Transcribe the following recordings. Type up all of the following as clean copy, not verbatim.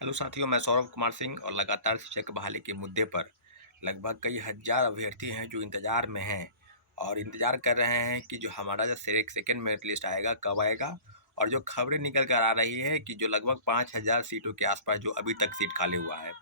Hello साथियों, मैं सौरभ कुमार सिंह और लगातार शिक्षक बहाली के मुद्दे पर लगभग कई हज़ार अभ्यर्थी हैं जो इंतज़ार में हैं और इंतज़ार कर रहे हैं कि जो हमारा जो सेकंड मेरिट लिस्ट आएगा कब आएगा। और जो खबरें निकल कर आ रही है कि जो लगभग 5,000 सीटों के आसपास जो अभी तक सीट खाली हुआ है।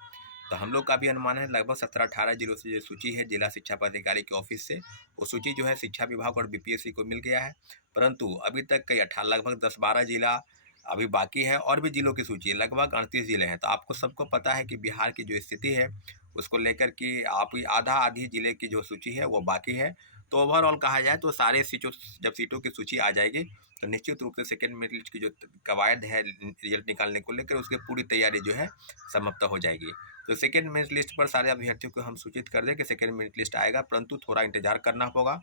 तो हम लोग का भी अनुमान है लगभग 17-18 जिलों से जो सूची है जिला शिक्षा पदाधिकारी के ऑफिस से, वो सूची जो है शिक्षा विभाग और बीपीएससी को मिल गया है। परंतु अभी तक कई लगभग 10-12 जिला अभी बाकी है और भी जिलों की सूची है, लगभग 38 जिले हैं। तो आपको सबको पता है कि बिहार की जो स्थिति है उसको लेकर कि आप आधा आधी जिले की जो सूची है वो बाकी है। तो ओवरऑल कहा जाए तो सारे सीटों जब सीटों की सूची आ जाएगी तो निश्चित रूप से सेकेंड मेरिट लिस्ट की जो कवायद है रिजल्ट निकालने को लेकर उसकी पूरी तैयारी जो है समाप्त हो जाएगी। तो सेकेंड मेरिट लिस्ट पर सारे अभ्यर्थियों को हम सूचित कर दें कि सेकेंड मेरिट लिस्ट आएगा, परंतु थोड़ा इंतजार करना होगा।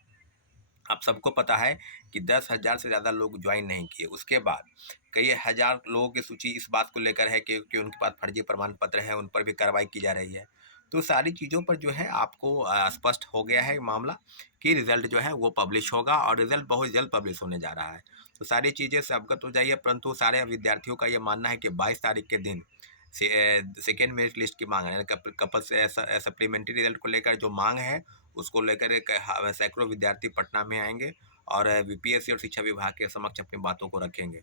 आप सबको पता है कि 10,000 से ज़्यादा लोग ज्वाइन नहीं किए। उसके बाद कई हज़ार लोगों की सूची इस बात को लेकर है कि उनके पास फर्जी प्रमाण पत्र है, उन पर भी कार्रवाई की जा रही है। तो सारी चीज़ों पर जो है आपको स्पष्ट हो गया है मामला कि रिज़ल्ट जो है वो पब्लिश होगा और रिज़ल्ट बहुत जल्द पब्लिश होने जा रहा है। तो सारी चीज़ें से अवगत हो जाइए, परंतु सारे विद्यार्थियों का ये मानना है कि 22 तारीख के दिन सेकेंड मेरिट लिस्ट की मांग है, कपल से सप्लीमेंट्री रिजल्ट को लेकर जो मांग है उसको लेकर एक सैकड़ों विद्यार्थी पटना में आएंगे और बीपीएससी और शिक्षा विभाग के समक्ष अपनी बातों को रखेंगे।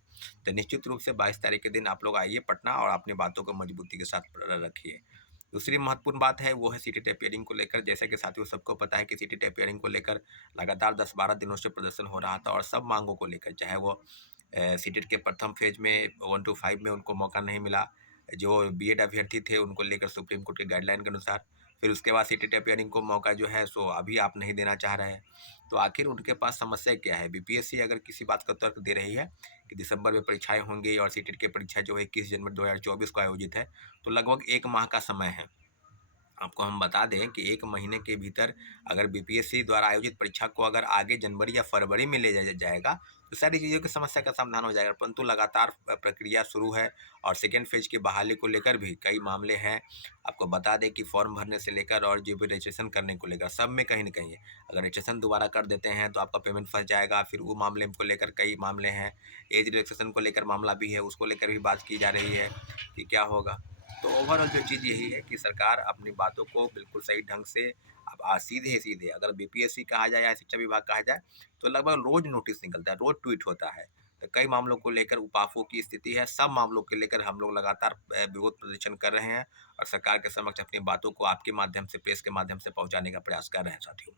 तो निश्चित रूप से 22 तारीख के दिन आप लोग आइए पटना और अपनी बातों को मजबूती के साथ रखिए। दूसरी महत्वपूर्ण बात है वो है सीटेट अपियरिंग को लेकर। जैसे कि साथियों सबको पता है कि सीटेट अपियरिंग को लेकर लगातार 10-12 दिनों से प्रदर्शन हो रहा था और सब मांगों को लेकर, चाहे वो सीटेट के प्रथम फेज में 1 to 5 में उनको मौका नहीं मिला, जो बीएड अभ्यर्थी थे उनको लेकर सुप्रीम कोर्ट के गाइडलाइन के अनुसार, फिर उसके बाद सीटेट अपियरिंग को मौका जो है सो अभी आप नहीं देना चाह रहे हैं। तो आखिर उनके पास समस्या क्या है? बीपीएससी अगर किसी बात का तर्क दे रही है कि दिसंबर में परीक्षाएं होंगी और सीटेट की परीक्षा जो है 21 जनवरी 2024 को आयोजित है, तो लगभग 1 माह का समय है। आपको हम बता दें कि 1 महीने के भीतर अगर बीपीएससी द्वारा आयोजित परीक्षा को अगर आगे जनवरी या फरवरी में ले जाएगा, तो सारी चीज़ों की समस्या का समाधान हो जाएगा। परंतु लगातार प्रक्रिया शुरू है और सेकेंड फेज की बहाली को लेकर भी कई मामले हैं। आपको बता दें कि फॉर्म भरने से लेकर और जो भी रजिस्ट्रेशन करने को लेकर सब में कहीं न कहीं अगर रजिस्ट्रेशन दोबारा कर देते हैं तो आपका पेमेंट फँस जाएगा। फिर वो मामले को लेकर कई मामले हैं। एज रिलैक्सेशन को लेकर मामला भी है, उसको लेकर भी बात की जा रही है कि क्या होगा। तो ओवरऑल जो चीज़ यही है कि सरकार अपनी बातों को बिल्कुल सही ढंग से अब सीधे-सीधे अगर बीपीएससी कहा जाए या शिक्षा विभाग कहा जाए, तो लगभग रोज़ नोटिस निकलता है, रोज़ ट्वीट होता है। तो कई मामलों को लेकर उपाफों की स्थिति है, सब मामलों को लेकर हम लोग लगातार विरोध प्रदर्शन कर रहे हैं और सरकार के समक्ष अपनी बातों को आपके माध्यम से, प्रेस के माध्यम से पहुँचाने का प्रयास कर रहे हैं साथियों।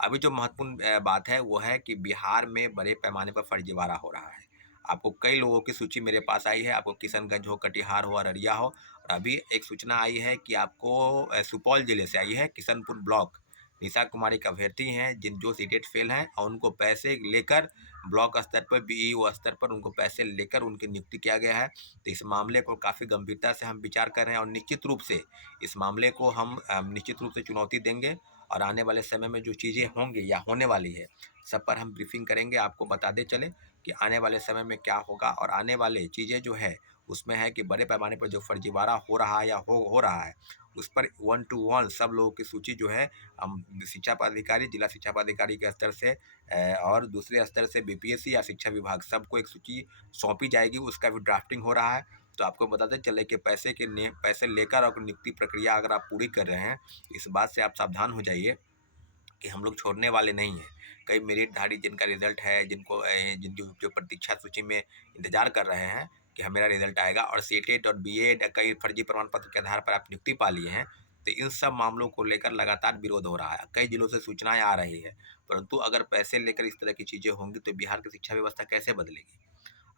अभी जो महत्वपूर्ण बात है वो है कि बिहार में बड़े पैमाने पर फर्जीवाड़ा हो रहा है। आपको कई लोगों की सूची मेरे पास आई है, आपको किशनगंज हो, कटिहार हो, अररिया हो, और अभी एक सूचना आई है कि आपको सुपौल जिले से आई है, किशनपुर ब्लॉक। निशा कुमारी एक अभ्यर्थी हैं जिन जो सीटेट फेल हैं और उनको पैसे लेकर ब्लॉक स्तर पर, बीईओ स्तर पर उनको पैसे लेकर उनकी नियुक्ति किया गया है। तो इस मामले को काफ़ी गंभीरता से हम विचार कर रहे हैं और निश्चित रूप से इस मामले को हम निश्चित रूप से चुनौती देंगे और आने वाले समय में जो चीज़ें होंगी या होने वाली है, सब पर हम ब्रीफिंग करेंगे। आपको बताते चलें कि आने वाले समय में क्या होगा और आने वाले चीज़ें जो है, उसमें है कि बड़े पैमाने पर जो फर्जीवाड़ा हो रहा है या हो रहा है, उस पर 1 to 1 सब लोगों की सूची जो है हम शिक्षा पदाधिकारी, जिला शिक्षा पदाधिकारी के स्तर से और दूसरे स्तर से बीपीएससी या शिक्षा विभाग सबको एक सूची सौंपी जाएगी, उसका भी ड्राफ्टिंग हो रहा है। तो आपको बताते चले कि पैसे लेकर और नियुक्ति प्रक्रिया अगर आप पूरी कर रहे हैं, इस बात से आप सावधान हो जाइए कि हम लोग छोड़ने वाले नहीं हैं। कई मेरिटधारी जिनका रिज़ल्ट है, जिनकी जो प्रतीक्षा सूची में इंतज़ार कर रहे हैं कि हाँ, मेरा रिज़ल्ट आएगा और सीटेट और बीएड कई फर्जी प्रमाण पत्र के आधार पर आप नियुक्ति पा लिए हैं, तो इन सब मामलों को लेकर लगातार विरोध हो रहा है। कई जिलों से सूचनाएँ आ रही है, परंतु अगर पैसे लेकर इस तरह की चीज़ें होंगी तो बिहार की शिक्षा व्यवस्था कैसे बदलेगी?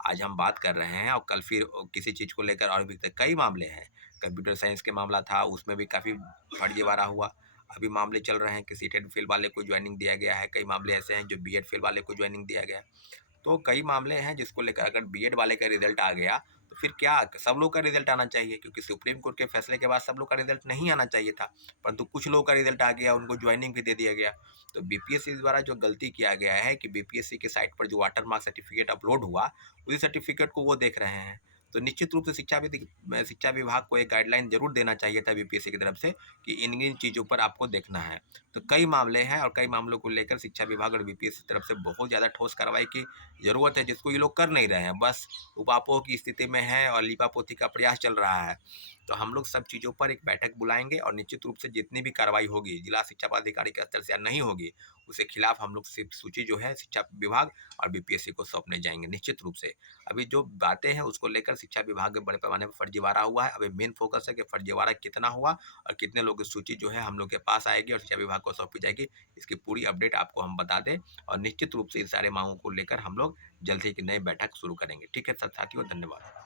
आज हम बात कर रहे हैं और कल फिर किसी चीज़ को लेकर और भी कई मामले हैं। कंप्यूटर साइंस के मामला था, उसमें भी काफ़ी फर्जीवाड़ा हुआ। अभी मामले चल रहे हैं कि सीटेट फेल वाले को जॉइनिंग दिया गया है, कई मामले ऐसे हैं जो बीएड फेल वाले को जॉइनिंग दिया गया है। तो कई मामले हैं जिसको लेकर अगर बीएड वाले का रिजल्ट आ गया तो फिर क्या सब लोग का रिजल्ट आना चाहिए, क्योंकि सुप्रीम कोर्ट के फैसले के बाद सब लोग का रिजल्ट नहीं आना चाहिए था, परंतु कुछ लोगों का रिजल्ट आ गया, उनको ज्वाइनिंग भी दे दिया गया। तो बीपीएससी द्वारा जो गलती किया गया है कि बीपीएससी की साइट पर जो वाटर मार्क सर्टिफिकेट अपलोड हुआ, उसी सर्टिफिकेट को वो देख रहे हैं। तो निश्चित रूप से शिक्षा विभाग को एक गाइडलाइन ज़रूर देना चाहिए था बीपीएससी की तरफ से कि इन-इन चीज़ों पर आपको देखना है। तो कई मामले हैं और कई मामलों को लेकर शिक्षा विभाग और बीपीएससी की तरफ से बहुत ज़्यादा ठोस कार्रवाई की ज़रूरत है, जिसको ये लोग कर नहीं रहे हैं। बस ऊपापोह की स्थिति में हैं और लीपापोती का प्रयास चल रहा है। तो हम लोग सब चीज़ों पर एक बैठक बुलाएँगे और निश्चित रूप से जितनी भी कार्रवाई होगी, जिला शिक्षा पदाधिकारी के स्तर से या नहीं होगी, उसके खिलाफ हम लोग सिर्फ सूची जो है शिक्षा विभाग और बीपीएससी को सौंपने जाएँगे निश्चित रूप से। अभी जो बातें हैं उसको लेकर शिक्षा विभाग में बड़े पैमाने पर फर्जीवाड़ा हुआ है। अभी मेन फोकस है कि फर्जीवाड़ा कितना हुआ और कितने लोगों की सूची जो है हम लोग के पास आएगी और शिक्षा विभाग को सौंपी जाएगी। इसकी पूरी अपडेट आपको हम बता दें और निश्चित रूप से इन सारे मांगों को लेकर हम लोग जल्द ही एक नई बैठक शुरू करेंगे। ठीक है साथियों, धन्यवाद।